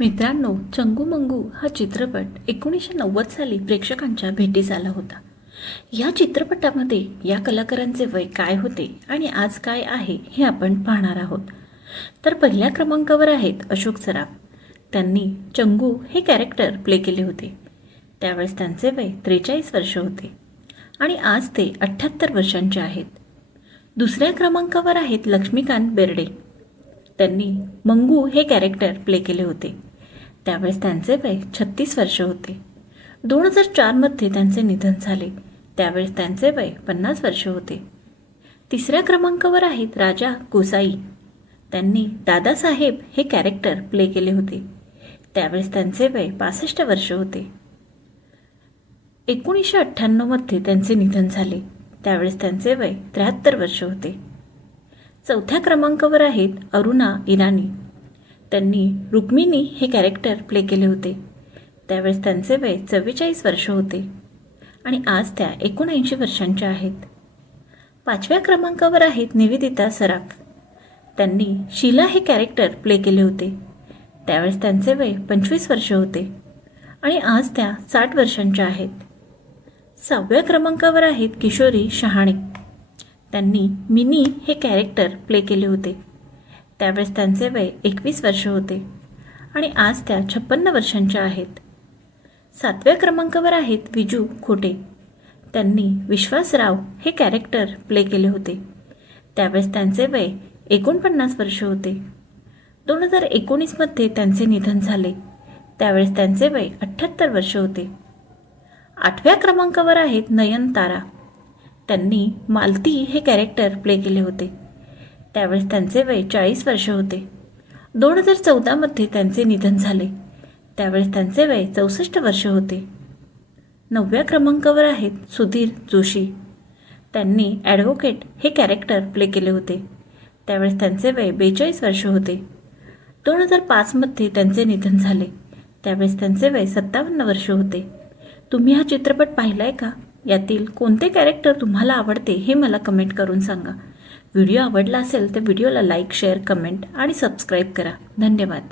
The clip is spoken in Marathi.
मित्रांनो, चंगू मंगू हा चित्रपट 1990 साली प्रेक्षकांच्या भेटीस आला होता. या चित्रपटामध्ये या कलाकारांचे वय काय होते आणि आज काय आहे हे आपण पाहणार आहोत. तर पहिल्या क्रमांकावर आहेत अशोक सराफ. त्यांनी चंगू हे कॅरेक्टर प्ले केले होते. त्यावेळेस त्यांचे वय 43 वर्ष होते आणि आज ते 78 वर्षांचे आहेत. दुसऱ्या क्रमांकावर आहेत लक्ष्मीकांत बेर्डे. त्यांनी मंगू हे कॅरेक्टर प्ले केले होते. त्यावेळेस त्यांचे वय 36 वर्ष होते. 2004 मध्ये त्यांचे निधन झाले. त्यावेळेस त्यांचे वय 50 वर्ष होते. तिसऱ्या क्रमांकावर आहेत राजा गोसाई. त्यांनी दादासाहेब हे कॅरेक्टर प्ले केले होते. त्यावेळेस त्यांचे वय 65 वर्ष होते. 1998 मध्ये त्यांचे निधन झाले. त्यावेळेस त्यांचे वय 73 वर्ष होते. चौथ्या क्रमांकावर आहेत अरुणा इराणी. त्यांनी रुक्मिणी हे कॅरेक्टर प्ले केले होते. त्यावेळेस त्यांचे वय 44 वर्ष होते आणि आज त्या 79 वर्षांच्या आहेत. पाचव्या क्रमांकावर आहेत निवेदिता सराफ. त्यांनी शीला हे कॅरेक्टर प्ले केले होते. त्यावेळेस त्यांचे वय 25 वर्ष होते आणि आज त्या 60 वर्षांच्या आहेत. सहाव्या क्रमांकावर आहेत किशोरी शहाणे. त्यांनी मिनी हे कॅरेक्टर प्ले केले होते. त्यावेळेस त्यांचे वय 21 वर्ष होते आणि आज त्या 56 वर्षांच्या आहेत. सातव्या क्रमांकावर आहेत विजू खोटे. त्यांनी विश्वासराव हे कॅरेक्टर प्ले केले होते. त्यावेळेस त्यांचे वय 49 वर्ष होते. 2019 मध्ये त्यांचे निधन झाले. त्यावेळेस त्यांचे वय 78 वर्ष होते. आठव्या क्रमांकावर आहेत नयनतारा. त्यांनी मालती हे कॅरेक्टर प्ले केले होते. त्यावेळेस त्यांचे वय 40 वर्ष होते. 2014 मध्ये त्यांचे निधन झाले. त्यावेळेस त्यांचे वय 64 वर्ष होते. नवव्या क्रमांकावर आहेत सुधीर जोशी. त्यांनी ॲडव्होकेट हे कॅरेक्टर प्ले केले होते. त्यावेळेस त्यांचे वय 42 वर्ष होते. 2005 मध्ये त्यांचे निधन झाले. त्यावेळेस त्यांचे वय 57 वर्ष होते. तुम्ही हा चित्रपट पाहिलाय का? यातील कोणते कॅरेक्टर तुम्हाला आवडते हे मला कमेंट करून सांगा. व्हिडिओ आवडला असेल तर व्हिडिओला लाईक, शेअर, कमेंट आणि सबस्क्राईब करा. धन्यवाद.